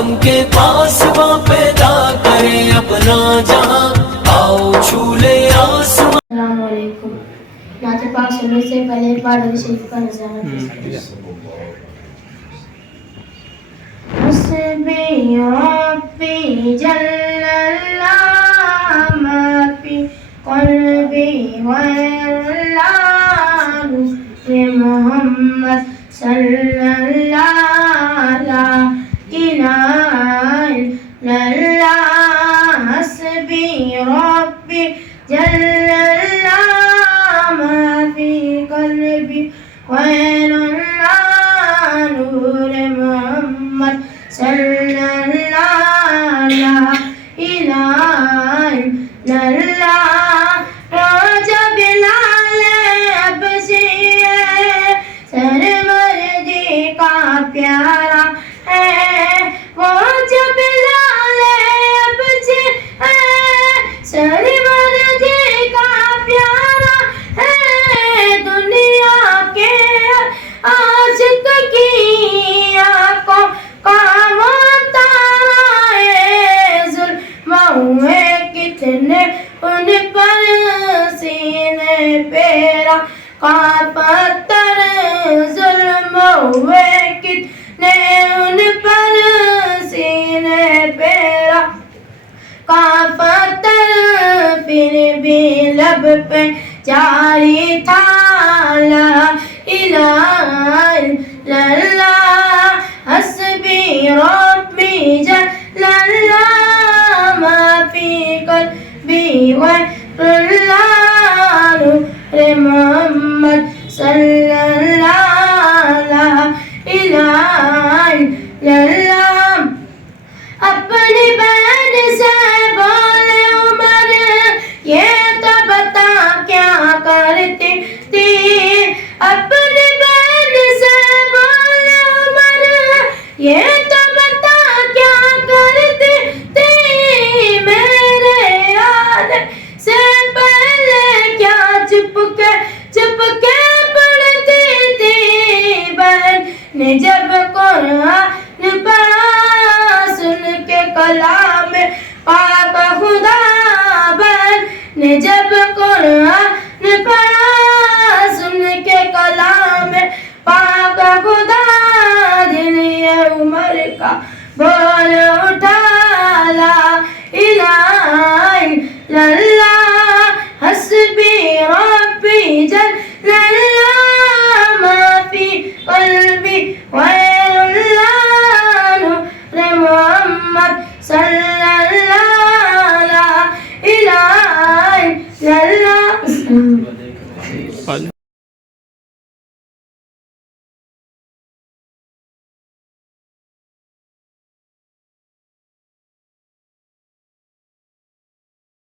عالم کے پاس وہ پیدا کرے اپنا جہاں، آؤ چھو لے آسمان۔ السلام علیکم۔ نعت پاک سننے سے پہلے ایک بار نبی شریف کا نذرانہ حسبی ربی جل اللہ ما فی قلبی غیر اللہ نور محمد صلی اللہ لا الہ الا اللہ حسبی ربی جل اللہ ما فی قلبی غیر اللہ نور محمد صلی اللہ لا الہ الا اللہ راجہ بلال حبشی ہے سرورجی کا پیارا ہے وہ جب بلال حبشی ہے سرورجی کا پیارا ہے دنیا کے عاشق کی آنکھوں کا مطالعہ ظلم ہوئے کتنے ان پر سینے پیرا کا پتھر ظلم ہوئے کتنے ان پر سینے پیرا کا پتھر پھر بھی لب پہ جاری تھا لا الہ الا اللہ حسبی ربی جل اللہ ما فی قلبی غیر اللہ نور محمد صلی اللہ لا الہ الا اللہ اپنی بہن سے بولے عمر یہ تو بتا کیا کرتی تھی اپنی بہن سے بولے عمر یہ تو بتا کیا کرتی تھی میرے آنے سے پہلے کیا چپ کے پڑھتی تھی بہن نے جب قرآن پڑھا سن کے کلام پاک خدا بہن نے جب قرآن پڑھا سن کے کلام پاک خدا دل یہ عمر کا بول اٹھا لا الہ الا اللہ حسبی ربی جل اللہ ما فی قلبی